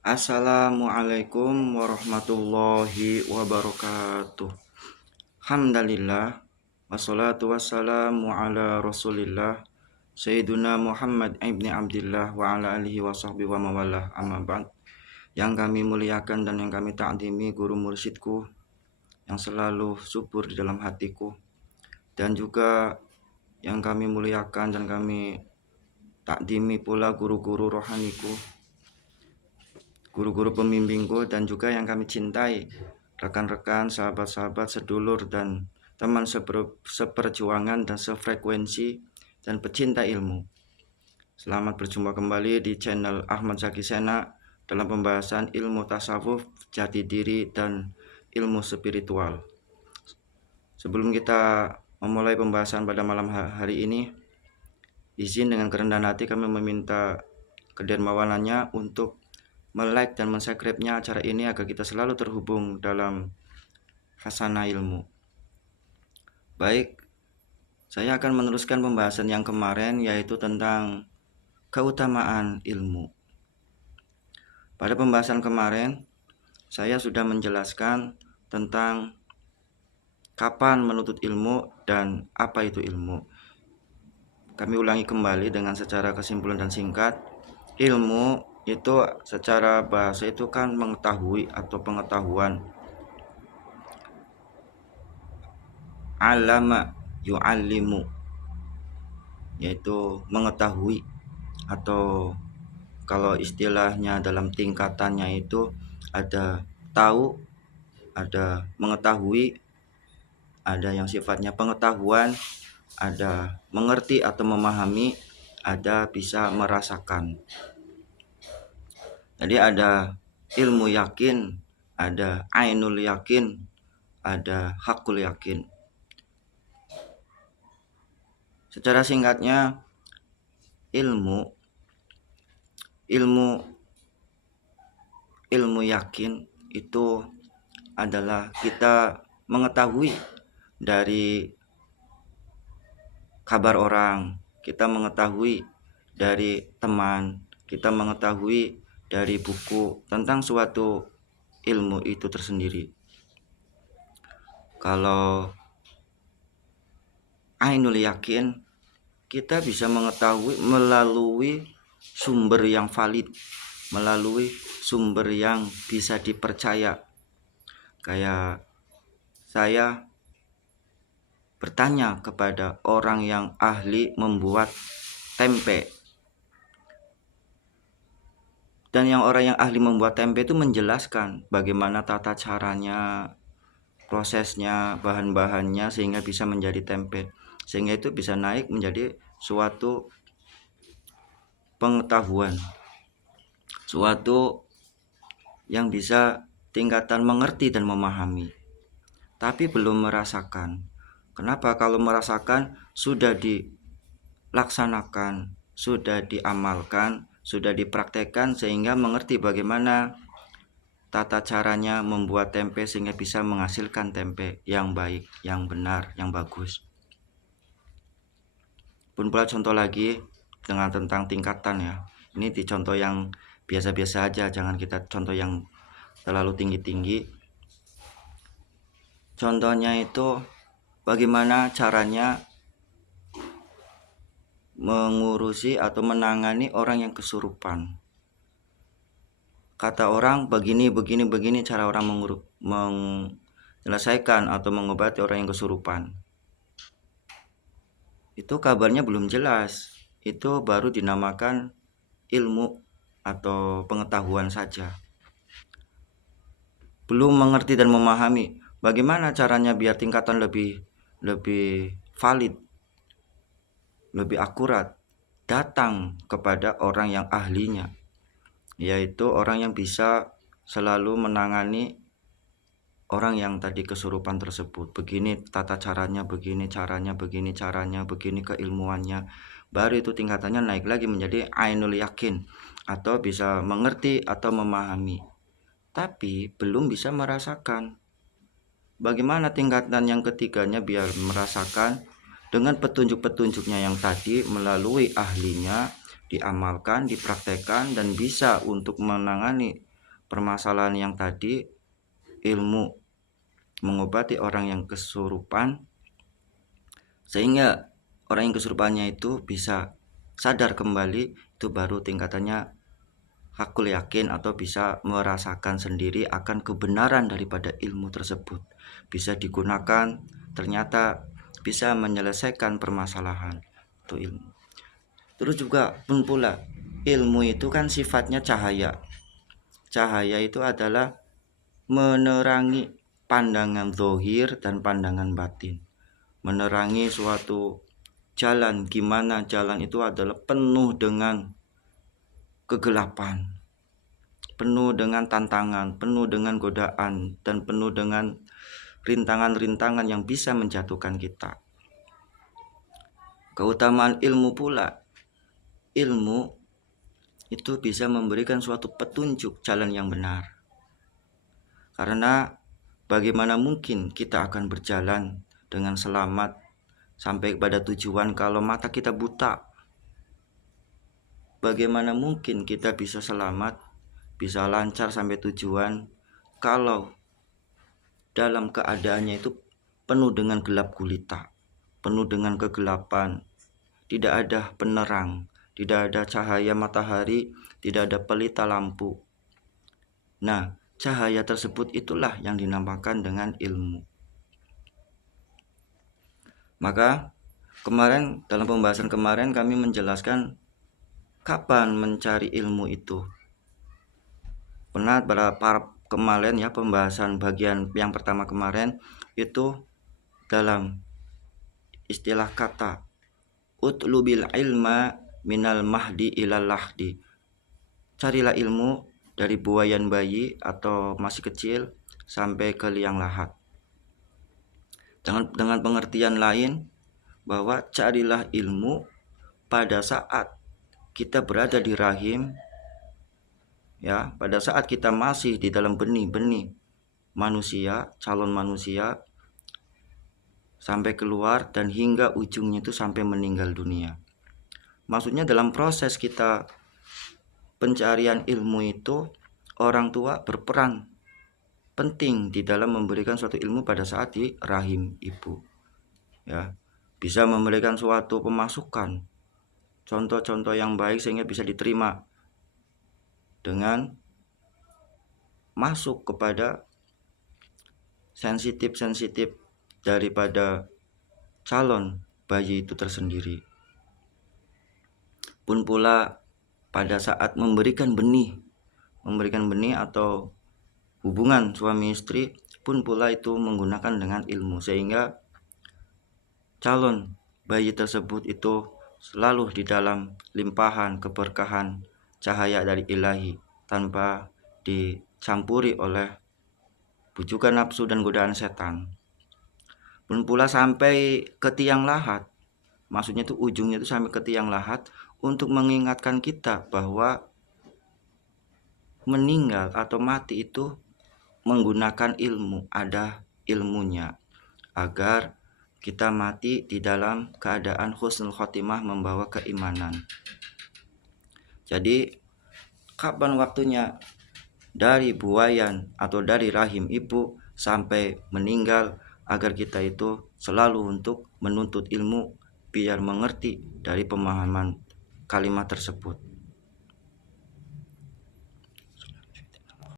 Assalamualaikum warahmatullahi wabarakatuh. Alhamdulillah wassalatu wassalamu ala Rasulillah Sayyiduna Muhammad ibni Abdillah wa ala alihi wa sahbihi wa mawalah amma ba'd. Yang kami muliakan dan yang kami ta'zimi guru mursyidku yang selalu subur di dalam hatiku, dan juga yang kami muliakan dan kami ta'zimi pula guru-guru rohaniku, guru-guru pembimbingku, dan juga yang kami cintai, rekan-rekan, sahabat-sahabat, sedulur, dan teman seperjuangan dan sefrekuensi dan pecinta ilmu. Selamat berjumpa kembali di channel Ahmad Zaki Sena dalam pembahasan ilmu tasawuf, jati diri, dan ilmu spiritual. Sebelum kita memulai pembahasan pada malam hari ini, izin dengan kerendahan hati kami meminta kedermawanannya untuk like dan subscribe-nya acara ini agar kita selalu terhubung dalam hasanah ilmu. Baik, saya akan meneruskan pembahasan yang kemarin, yaitu tentang keutamaan ilmu. Pada pembahasan kemarin, saya sudah menjelaskan tentang kapan menuntut ilmu dan apa itu ilmu. Kami ulangi kembali dengan secara kesimpulan dan singkat. Ilmu itu secara bahasa itu kan mengetahui atau pengetahuan. Alama yu'allimu, yaitu mengetahui, atau kalau istilahnya dalam tingkatannya itu ada tahu, ada mengetahui, ada yang sifatnya pengetahuan, ada mengerti atau memahami, ada bisa merasakan. Jadi ada ilmu yakin, ada ainul yakin, ada hakul yakin. Secara singkatnya, ilmu yakin itu adalah kita mengetahui dari kabar orang, kita mengetahui dari teman, kita mengetahui dari buku tentang suatu ilmu itu tersendiri. Kalau ainul yakin, kita bisa mengetahui melalui sumber yang valid, melalui sumber yang bisa dipercaya. Kayak saya bertanya kepada orang yang ahli membuat tempe, dan yang orang yang ahli membuat tempe itu menjelaskan bagaimana tata caranya, prosesnya, bahan-bahannya, sehingga bisa menjadi tempe, sehingga itu bisa naik menjadi suatu pengetahuan, suatu yang bisa tingkatan mengerti dan memahami, tapi belum merasakan. Kenapa? Kalau merasakan sudah dilaksanakan, sudah diamalkan, sudah dipraktekkan, sehingga mengerti bagaimana tata caranya membuat tempe sehingga bisa menghasilkan tempe yang baik, yang benar, yang bagus. Pun pula contoh lagi dengan tentang tingkatan ya. Ini di contoh yang biasa-biasa aja, jangan kita contoh yang terlalu tinggi-tinggi. Contohnya itu bagaimana caranya mengurusi atau menangani orang yang kesurupan. Kata orang begini cara orang menyelesaikan atau mengobati orang yang kesurupan. Itu kabarnya belum jelas. Itu baru dinamakan ilmu atau pengetahuan saja. Belum mengerti dan memahami bagaimana caranya biar tingkatan lebih valid, lebih akurat, datang kepada orang yang ahlinya, yaitu orang yang bisa selalu menangani orang yang tadi kesurupan tersebut. Begini tata caranya, begini caranya, begini keilmuannya. Baru itu tingkatannya naik lagi menjadi ainul yakin, atau bisa mengerti atau memahami, tapi belum bisa merasakan. Bagaimana tingkatan yang ketiganya biar merasakan? Dengan petunjuk-petunjuknya yang tadi, melalui ahlinya, diamalkan, dipraktekkan, dan bisa untuk menangani permasalahan yang tadi, ilmu mengobati orang yang kesurupan, sehingga orang yang kesurupannya itu bisa sadar kembali, itu baru tingkatannya hakul yakin atau bisa merasakan sendiri akan kebenaran daripada ilmu tersebut. Bisa digunakan, ternyata bisa menyelesaikan permasalahan itu ilmu. Terus juga pun pula ilmu itu kan sifatnya cahaya. Cahaya itu adalah menerangi pandangan zahir dan pandangan batin, menerangi suatu jalan, gimana jalan itu adalah penuh dengan kegelapan, penuh dengan tantangan, penuh dengan godaan, dan penuh dengan rintangan-rintangan yang bisa menjatuhkan kita. Keutamaan ilmu pula, ilmu itu bisa memberikan suatu petunjuk jalan yang benar. Karena bagaimana mungkin kita akan berjalan dengan selamat sampai pada tujuan kalau mata kita buta? Bagaimana mungkin kita bisa selamat, bisa lancar sampai tujuan kalau dalam keadaannya itu penuh dengan gelap gulita, penuh dengan kegelapan, tidak ada penerang, tidak ada cahaya matahari, tidak ada pelita lampu. Nah, cahaya tersebut itulah yang dinamakan dengan ilmu. Maka kemarin dalam pembahasan kemarin kami menjelaskan kapan mencari ilmu itu. Pernah pada kemarin ya, pembahasan bagian yang pertama kemarin itu dalam istilah kata utlubil ilma minal mahdi ilal lahdi. Carilah ilmu dari buayan bayi atau masih kecil sampai ke liang lahat. Dengan pengertian lain bahwa carilah ilmu pada saat kita berada di rahim, ya, pada saat kita masih di dalam benih-benih manusia, calon manusia, sampai keluar dan hingga ujungnya itu sampai meninggal dunia. Maksudnya dalam proses kita pencarian ilmu itu, orang tua berperan penting di dalam memberikan suatu ilmu pada saat di rahim ibu, ya, bisa memberikan suatu pemasukan, contoh-contoh yang baik sehingga bisa diterima dengan masuk kepada sensitif daripada calon bayi itu tersendiri. Pun pula pada saat memberikan benih atau hubungan suami istri pun pula itu menggunakan dengan ilmu, sehingga calon bayi tersebut itu selalu di dalam limpahan keberkahan cahaya dari ilahi tanpa dicampuri oleh bujukan nafsu dan godaan setan. Pun pula sampai ke tiang lahat, maksudnya itu ujungnya itu sampai ke tiang lahat untuk mengingatkan kita bahwa meninggal atau mati itu menggunakan ilmu, ada ilmunya, agar kita mati di dalam keadaan husnul khotimah, membawa keimanan. Jadi kapan waktunya dari buayan atau dari rahim ibu sampai meninggal, agar kita itu selalu untuk menuntut ilmu biar mengerti dari pemahaman kalimat tersebut.